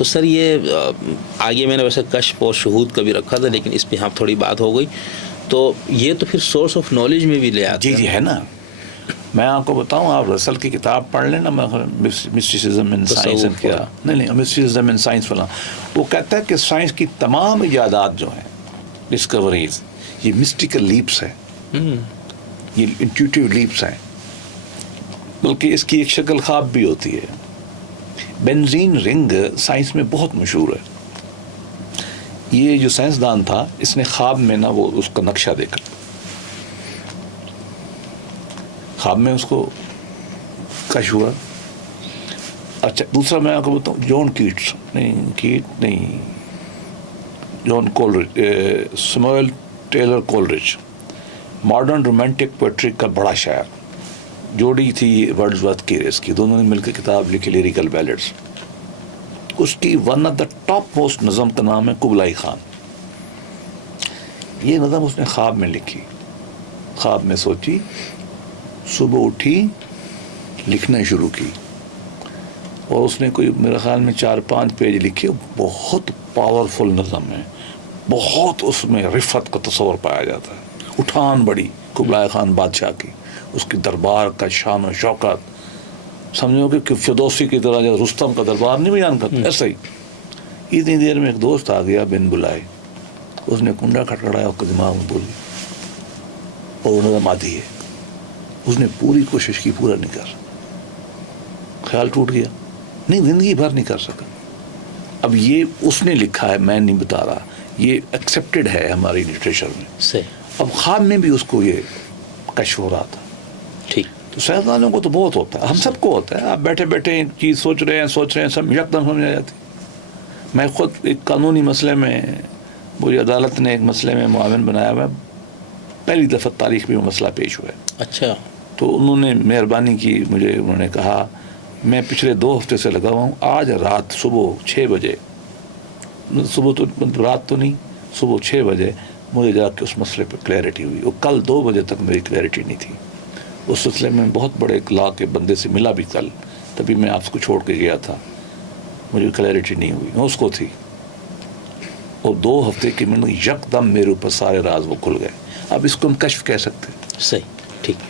تو سر یہ آگے میں نے ویسے کشف اور شہود کا بھی رکھا تھا، لیکن اس پہ یہاں تھوڑی بات ہو گئی. تو یہ تو پھر سورس آف نالج میں بھی لے آتے ہیں. جی ہے نا. میں آپ کو بتاؤں، آپ رسل کی کتاب پڑھ لیں نا، مسٹیسزم ان سائنس، کیا نہیں مسٹیسزم ان سائنس والا، وہ کہتا ہے کہ سائنس کی تمام ایجادات جو ہیں، ڈسکوریز، یہ مسٹیکل لیپس ہیں، یہ انٹیوٹیو لیپس ہیں. بلکہ اس کی ایک شکل خواب بھی ہوتی ہے. بینزین رنگ سائنس میں بہت مشہور ہے. یہ جو سائنسدان تھا، اس نے خواب میں نا وہ اس کا نقشہ دیکھا، خواب میں اس کو کش ہوا. اچھا دوسرا میں آپ کو بتاؤں، John Coleridge, Samuel Taylor Coleridge, modern romantic poetry کا بڑا شاعر. جوڑی تھی ورڈزورتھ کی اس کی، دونوں نے مل کے کتاب لکھی لیریکل بیلڈس. اس کی one of the top most نظم کا نام ہے کبلائی خان. یہ نظم اس نے خواب میں لکھی، خواب میں سوچی، صبح اٹھی، لکھنا شروع کی، اور اس نے کوئی میرے خیال میں 4-5 پیج لکھے. بہت پاورفل نظم ہے، بہت اس میں رفت کا تصور پایا جاتا ہے. اٹھان بڑی کبلائی خان بادشاہ کی، اس کی دربار کا شان و شوکت، سمجھو کہ فردوسی کی طرح جو رستم کا دربار نہیں بیان کرتا، ایسا ہی. اتنی دیر میں ایک دوست آ گیا بن بلائے، اس نے کنڈا کھٹکھڑایا، اس کے دماغ میں بولی، اور وہ نظم آتی ہے. اس نے پوری کوشش کی، پورا نہیں کر، خیال ٹوٹ گیا، نہیں زندگی بھر نہیں کر سکا. اب یہ اس نے لکھا ہے، میں نہیں بتا رہا، یہ ایکسیپٹڈ ہے ہماری لٹریچر میں. صحیح. اب خواب میں بھی اس کو یہ کشف ہو رہا تھا. ٹھیک. تو سائنسدانوں کو تو بہت ہوتا ہے، ہم سب کو ہوتا ہے. آپ بیٹھے بیٹھے چیز سوچ رہے ہیں، سب یکدم سمجھ آ جاتی. میں خود ایک قانونی مسئلے میں، مجھے عدالت نے ایک مسئلے میں معاون بنایا ہوا، پہلی دفعہ تاریخ میں وہ مسئلہ پیش ہوا ہے. اچھا. تو انہوں نے مہربانی کی مجھے، انہوں نے کہا میں پچھلے 2 ہفتے سے لگا ہوا ہوں، آج رات صبح 6 بجے، صبح تو رات تو نہیں، صبح 6 بجے مجھے جا کے اس مسئلے پہ کلیئرٹی ہوئی. اور کل 2 بجے تک میری کلیئرٹی نہیں تھی. اس سلسلے میں بہت بڑے ایک لا کے بندے سے ملا بھی کل، تبھی میں آپ کو چھوڑ کے گیا تھا، مجھے کلیئرٹی نہیں ہوئی، میں اس کو تھی. اور 2 ہفتے کی میں یکدم میرے اوپر سارے راز وہ کھل گئے. اب اس کو ہم کشف کہہ سکتے ہیں. صحیح. ٹھیک.